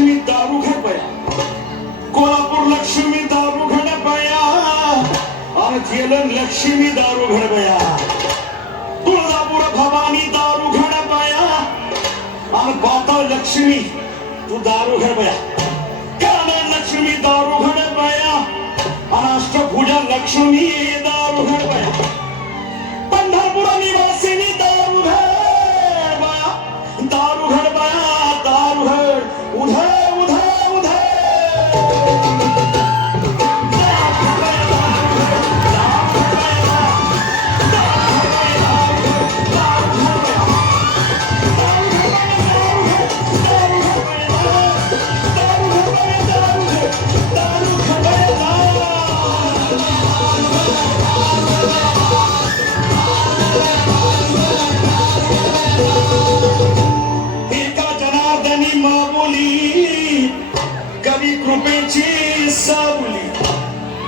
लक्ष्मी दारू घर बया कोल्हापूर लक्ष्मी दारू घड बया आणि तेलन लक्ष्मी दारू घड बया तुळजापूर भवानी दारू घड बया आणि बाता लक्ष्मी, तू दारू घड बया काना लक्ष्मी दारू घड बया आणि अष्टभुजा लक्ष्मी दारू घड बया पंढरपूर निवासी